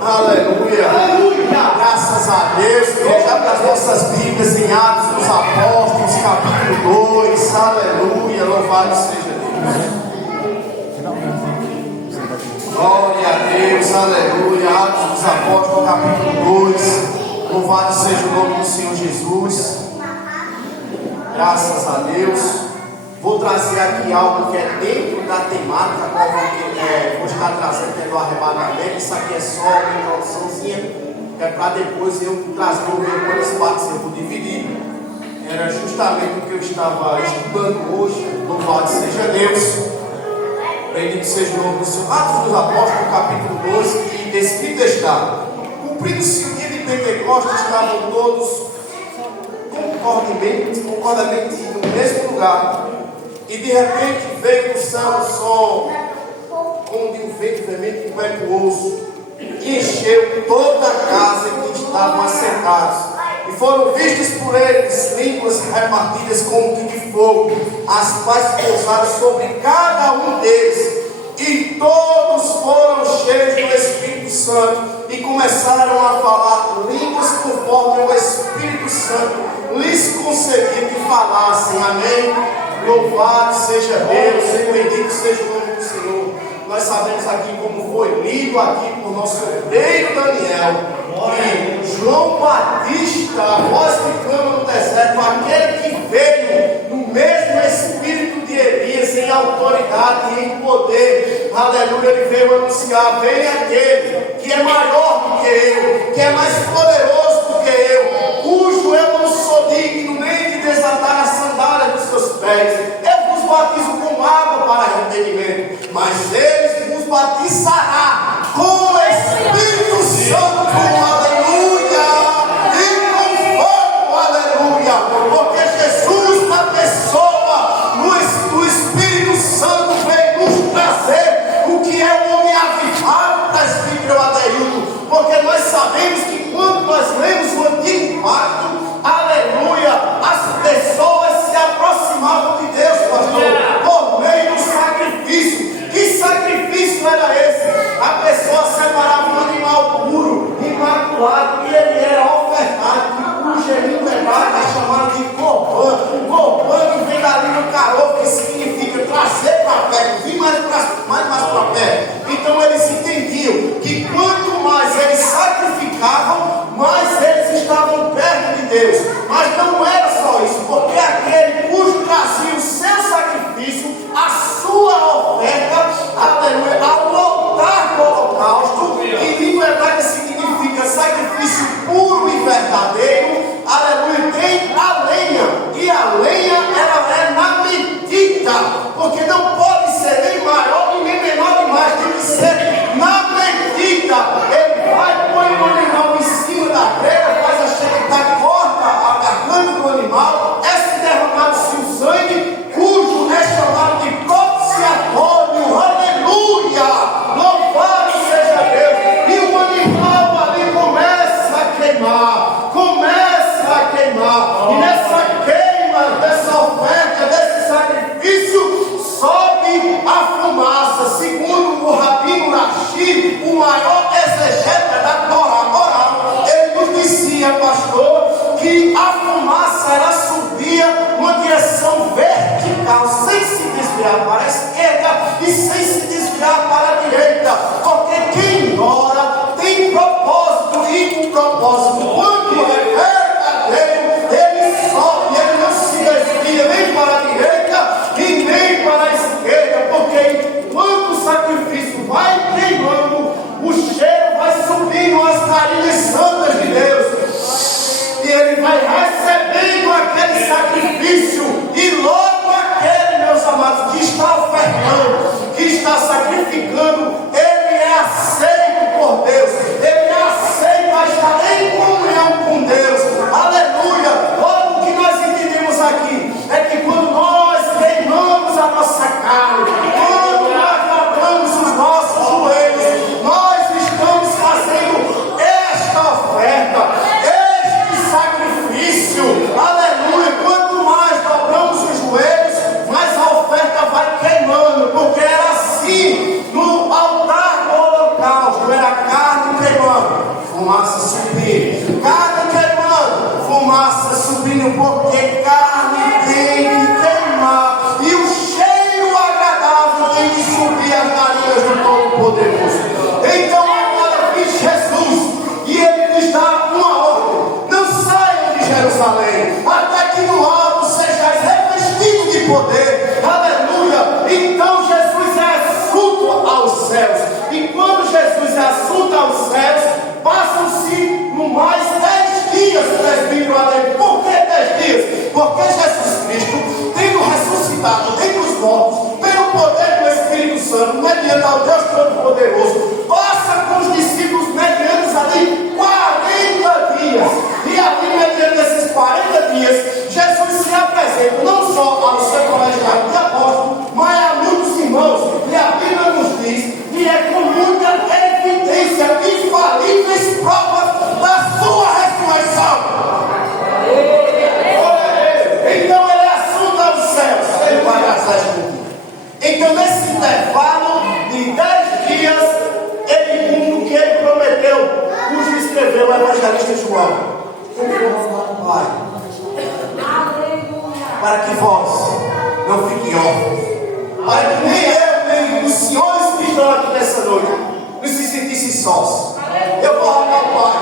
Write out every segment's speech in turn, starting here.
Aleluia. Graças a Deus. Fechamos as nossas Bíblias em Atos dos Apóstolos, capítulo 2. Aleluia. Louvado seja Deus. Glória a Deus. Aleluia. Atos dos Apóstolos, capítulo 2. Louvado seja o nome do Senhor Jesus. Graças a Deus. Vou trazer aqui algo que é dentro da temática, qual vou estar trazendo, que é do arrebatamento. Isso aqui é só uma introduçãozinha, que é para depois eu trazer quando esse partes eu vou dividir. Era justamente o que eu estava estudando hoje. Louvado seja Deus. Bendito seja o nome do Senhor. Atos dos Apóstolos, capítulo 12, que escrito está: cumprindo-se o dia de Pentecostes, estavam todos concordamente no mesmo lugar. E de repente veio do céu um som, como de um vento veemente e impetuoso, e encheu toda a casa em que estavam assentados. E foram vistas por eles línguas repartidas como que de fogo, as quais pousaram sobre cada um deles. E todos foram cheios do Espírito Santo e começaram a falar línguas conforme o Espírito Santo lhes concedia que falassem. Amém? Louvado seja Deus, e bendito seja o nome do Senhor. Nós sabemos aqui, como foi lido aqui por nosso obreiro Daniel, que João Batista, a voz que clama no deserto, aquele que veio no mesmo espírito de Elias, em autoridade e em poder, aleluia, ele veio anunciar: vem aquele que é maior do que eu, que é mais poderoso do que eu, cujo eu não sou digno nem de desatar as sandálias dos seus pés. Eu vos batizo com água para arrependimento, mas ele vos batizará com o Espírito Santo, aleluia, e com fogo, aleluia, porque Jesus, na pessoa do Espírito Santo, veio nos trazer o que é o homem avivado, presbítero Adeilton, porque nós sabemos que quando nós lemos o Antigo Pacto, aleluia, as pessoas se aproximavam de Deus, pastor, por meio do sacrifício. Que sacrifício era esse? fumaça subindo. Carne queimando, fumaça subindo, porque carne tem que queimar. E o cheiro agradável tem que subir as narinas do Todo-Poderoso. Então agora vem Jesus e ele nos dá uma ordem: não saiam de Jerusalém, até que no alto sejais revestidos de poder. Aleluia! Então Jesus é assunto aos céus. E quando Jesus é assunto aos céus, passam-se no mais 10 dias, presbítero Aleluia. Por que 10 dias? Porque Jesus Cristo, tendo ressuscitado dentre os mortos, pelo poder do Espírito Santo, mediante ao Deus Todo-Poderoso, passa com os discípulos mediante ali 40 dias. E ali, mediante esses 40 dias, Jesus se apresenta não só ao seu colegiado de apóstolos, mas a muitos irmãos. E a Bíblia nos diz que é com muita evidência, infalíveis provas da sua ressurreição. Então ele é assunto aos céus, ele vai às nuvens. Então nesse intervalo de 10 dias, ele cumpre o que ele prometeu, cujo escreveu o evangelista João. Pai, para que vós não fiquem órfãos, para que nem eu, nem os senhores que estão aqui nessa noite não se sentissem sós. Eu vou rogar ao Pai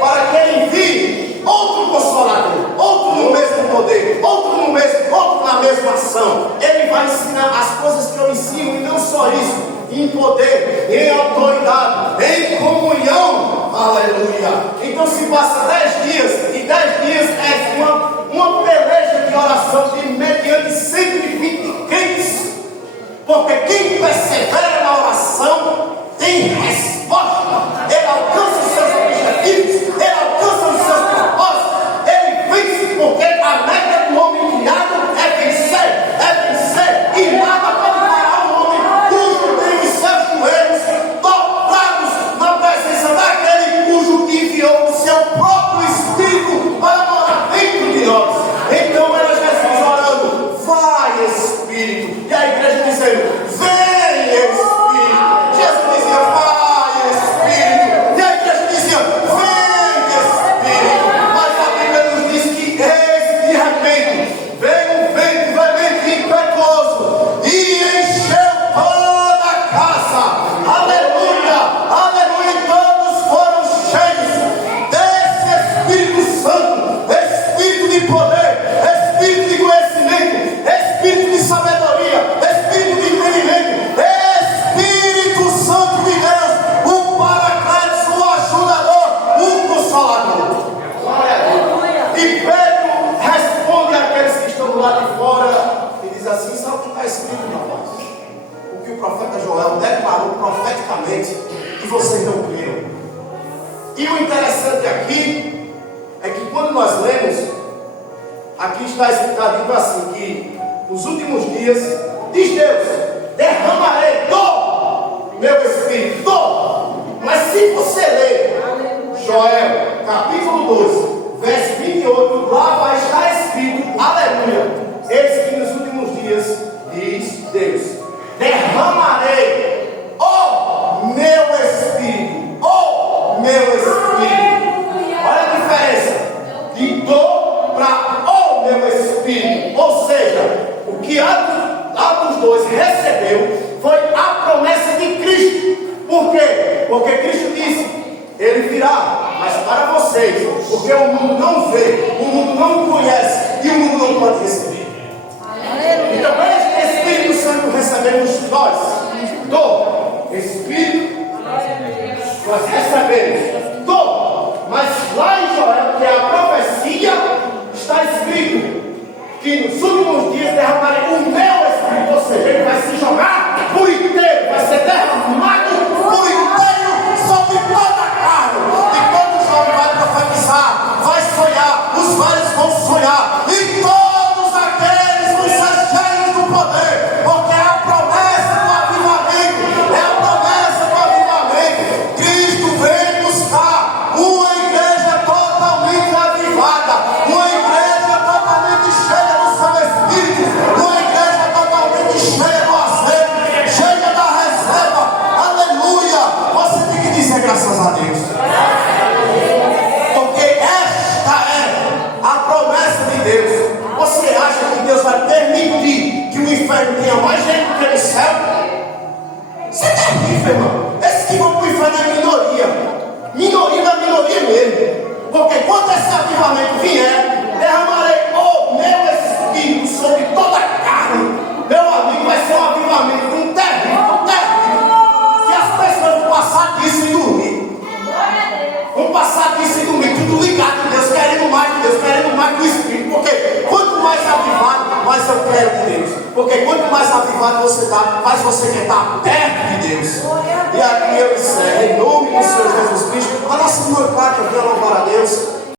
para que ele envie outro Consolador, outro no mesmo poder, outro na mesma ação. Ele vai ensinar as coisas que eu ensino, e não só isso, em poder, em autoridade, em comunhão. Aleluia! Então se passa 10 dias, e 10 dias é uma peleja de oração de mediante 120 crentes. Porque quem persevera na oração tem resposta. Ele alcança os seus objetivos, ele alcança os seus propósitos, ele vence, porque a meta do homem criado é vencer, e nada pode parar o homem cujo tem os seus joelhos dobrados na presença daquele cujo enviou o seu próprio Espírito para morar dentro de nós. Então era Jesus orando: vai Espírito, e a igreja dizendo: vem Espírito. Jesus dizia: vai Espírito, e a igreja dizia: vem Espírito. Mas a Bíblia nos diz que eis de repente veio um vento veemente e impetuoso e encheu toda a casa. Aleluia, aleluia. E todos foram cheios desse Espírito Santo, Espírito de poder, Espírito de conhecimento, Espírito de sabedoria, Espírito de entendimento, Espírito Santo de Deus, o Paracletos, o ajudador, o Consolador. E Pedro responde àqueles que estão do lado de fora e diz assim: sabe o que está escrito, rapaz? O que o profeta Joel declarou profeticamente e vocês não creram. E o interessante aqui é que quando nós lemos, aqui está escrito assim, que nos últimos dias, diz Deus, derramarei do meu Espírito, mas se você ler Joel, capítulo 2, verso 28, lá vai estar escrito, aleluia, eis que nos últimos dias, diz Deus, derramarei o meu Espírito, olha a diferença, de do para o meu Espírito, ou seja, o que Atos 2 recebeu foi a promessa de Cristo. Por quê? Porque Cristo disse: ele virá, mas para vocês, porque o mundo não vê, o mundo não conhece e o mundo não pode receber. Então, este Espírito Santo recebemos nós, do Espírito, nós recebemos do, mas lá em Joel, que é a profecia, está escrito que nos últimos dias derramarei o meu Espírito, ou seja, ele vai se jogar por inteiro, vai ser derramado por inteiro sobre toda a carne. E todo jovem vai profetizar, vai sonhar, os velhos vão sonhar, e todos aqueles vão ser cheios do poder, porque é a promessa do avivamento, é a promessa do avivamento. Cristo vem buscar uma igreja totalmente avivada, uma igreja totalmente cheia do seu Espírito, uma igreja Porque quanto mais avivado você está, mais você quer estar perto de Deus. E aqui eu encerro, em nome do Senhor Jesus Cristo. A nossa irmã Cátia, venha louvar a Deus.